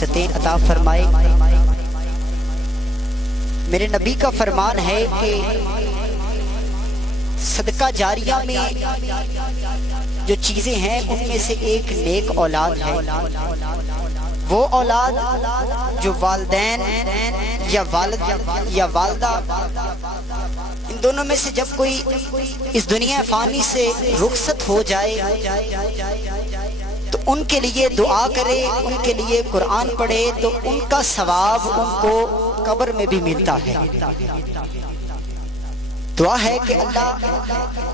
برکتیں عطا فرمائے۔ میرے نبی کا فرمان ہے کہ صدقہ جاریہ میں جو چیزیں ہیں ان میں سے ایک نیک اولاد ہے۔ وہ اولاد جو والدین یا والد یا والدہ ان دونوں میں سے جب کوئی اس دنیا فانی سے رخصت ہو جائے تو ان کے لیے دعا کرے، ان کے لیے قرآن پڑھے تو ان کا ثواب ان کو قبر میں بھی ملتا ہے۔ دعا ہے کہ اللہ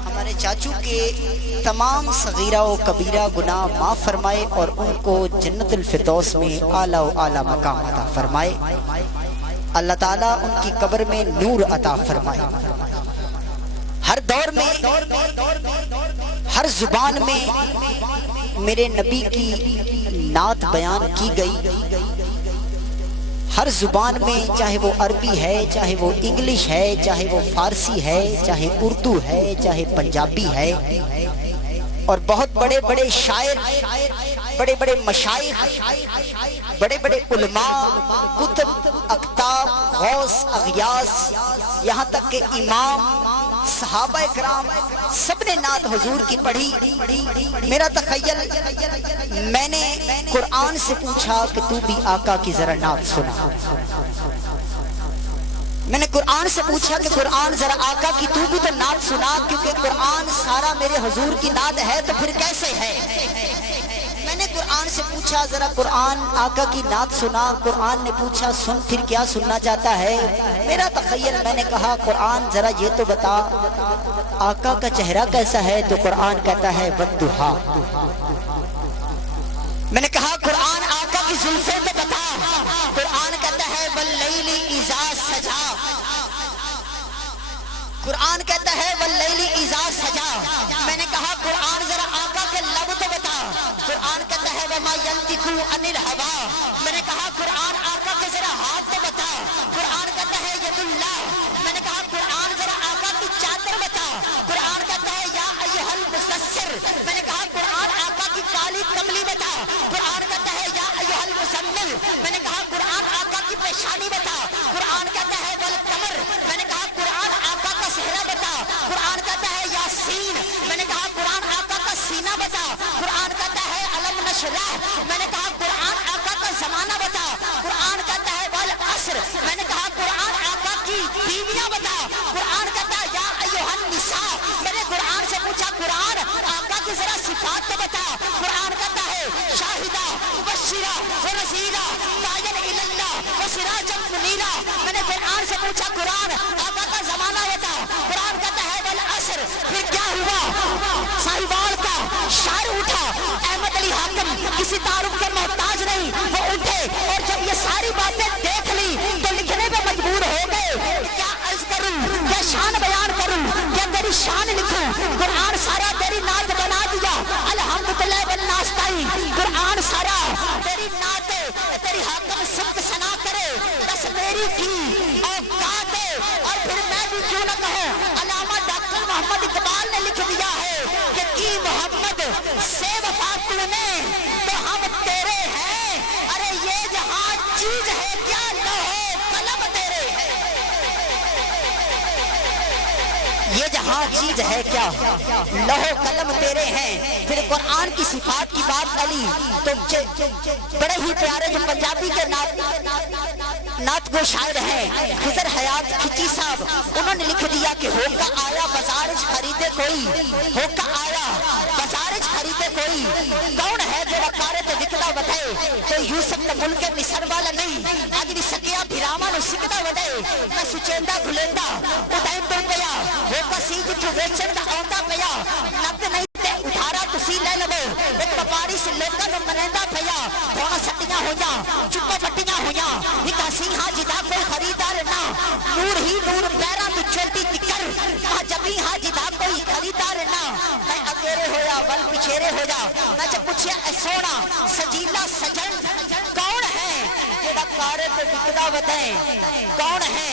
ہمارے چاچو کے تمام صغیرہ و کبیرہ گناہ معاف فرمائے اور ان کو جنت الفردوس میں اعلیٰ و اعلیٰ مقام عطا فرمائے۔ اللہ تعالیٰ ان کی قبر میں نور عطا فرمائے۔ ہر دور میں ہر زبان میں میرے نبی کی نعت بیان کی گئی۔ ہر زبان میں، چاہے وہ عربی ہے، چاہے وہ انگلش ہے، چاہے وہ فارسی ہے، چاہے اردو ہے، چاہے پنجابی ہے، اور بہت بڑے بڑے شاعر، بڑے بڑے مشائخ، بڑے بڑے علماء، کتب، اقطاب، غوث، اغیاث، یہاں تک کہ امام، صحابہ کرام سب نے نعت حضور کی پڑھی۔ میرا تخیل، میں نے قرآن سے پوچھا کہ تو بھی آقا کی ذرا نعت سنا۔ میں نے قرآن سے پوچھا کہ قرآن ذرا آقا کی تو بھی تو نعت سنا، کیونکہ قرآن سارا میرے حضور کی نعت ہے تو پھر کیسے ہے؟ میں نے قرآن سے پوچھا ذرا قرآن آقا کی نعت سنا۔ قرآن نے پوچھا سن، پھر کیا سننا چاہتا ہے؟ میرا تخیل، میں نے کہا قرآن ذرا یہ تو بتا آقا کا چہرہ کیسا ہے؟ تو قرآن کہتا ہے والضحیٰ۔ میں نے کہا قرآن آقا کی زلفیں تو بتا، قرآن کہتا ہے واللیل اذا سجا۔ قرآن کہتا ہے واللیل اذا سجا۔ میں نے کہا قرآن ذرا آقا کے لب تو بتا، قرآن کہتا ہے وما ینطق عن الہویٰ۔ میں نے کہا قرآن آقا کے ذرا ہاتھ تو بتا، قرآن کہتا ہے ید اللہ۔ میں نے کہا قرآن ذرا آقا کی چادر بتا، قرآن کہتا ہے یا ایھا المدثر۔ میں نے کہا قرآن آقا کی کالی کملی بتا، قرآن کہتا ہے یا ایھا المزمل۔ میں نے کہا قرآن آقا کی پیشانی بتا، قرآن کہتا ہے والقمر۔ میں نے کہا قرآن آقا کا صحرا بتا، قرآن کہتا ہے یاسین۔ میں نے کہا قرآن آقا کا سینہ بتا، قرآن کہتا ہے علم نشرح۔ میں نے کہا قرآن آقا کا زمانہ بتا، قرآن کہتا ہے والعصر۔ میں نے کہا قرآن آقا کی بیویاں بتا، قرآن کہتا ہے یا ایھا النساء۔ میں نے قرآن سے پوچھا قرآن آقا کی ذرا صفات تو بتا، قرآن کہتا ہے شاہدہ مبشرہ ونذیرہ داعیا الی اللہ وسراجا منیرا۔ میں نے قرآن سے پوچھا قرآن آقا کا زمانہ بتا، قرآن کہتا ہے والعصر۔ پھر کیا ہوا؟ ساہیوال کا شاعر اٹھا، احمد علی حاکم کسی تعارف کے محتاج نہیں، وہ اٹھے اور جب یہ ساری باتیں دیکھ لی تو لکھنے پہ مجبور ہو گئے۔ کیا عرض کروں، کیا شان بیان کروں، کیا تیری شان لکھوں؟ قرآن سارا تیری نعت بنا دیا، الحمدللہ والناستعین۔ قرآن سارا تیری نعت، تیری حاکم صدق ثنا کرے، بس میری کی اوقات ہے۔ اور پھر میں بھی کیوں نہ کہوں، علامہ ڈاکٹر محمد اقبال نے لکھ دیا ہے کہ کی محمد سے وفا تو نے تو ہم تیرے ہیں، ارے یہ جہاں چیز ہے کیا لوح قلم تیرے ہیں۔ یہ جہاں چیز ہے کیا لوح قلم تیرے ہیں۔ پھر قرآن کی صفات کی بات علی تو بڑے ہی پیارے جو پنجابی کے نعت گو شاعر ہیں خضر حیات کھچی صاحب، انہوں نے لکھ دیا کہ ہو کا آیا بازار خریدے کوئی، ہو کا آیا بازار خریدے کوئی، کون ہے جو وقارے تے وکدا ودے، تو یوسف تے ملک مصر والا نہیں، اج بھی سکیا بھراواں نو سکدا ودے، میں سچیندا گھلیندا اٹھائیں تو پیا، ہو کا سی جتھوں ویچن دا آوندا پیا، نقد نہیں تے ادھارا تسی لے لو، ایک وپاری سے لوکاں نو منیندا پیا، ہونا سٹیاں ہویاں چپا پٹیاں ہویاں، ایک ہسی ہاں جدا کوئی خریدار نہ، نور ہی نور پیراں تو چھوٹی تکر، جبھی ہاں جدا کوئی خریدار نہ، میں اگیرے ہویا ول پچھیرے ہو جا، میں جب پوچھیا اے سونا سجیلا سجن کون ہے جڑا کارے تے وکدا ودے، کون ہے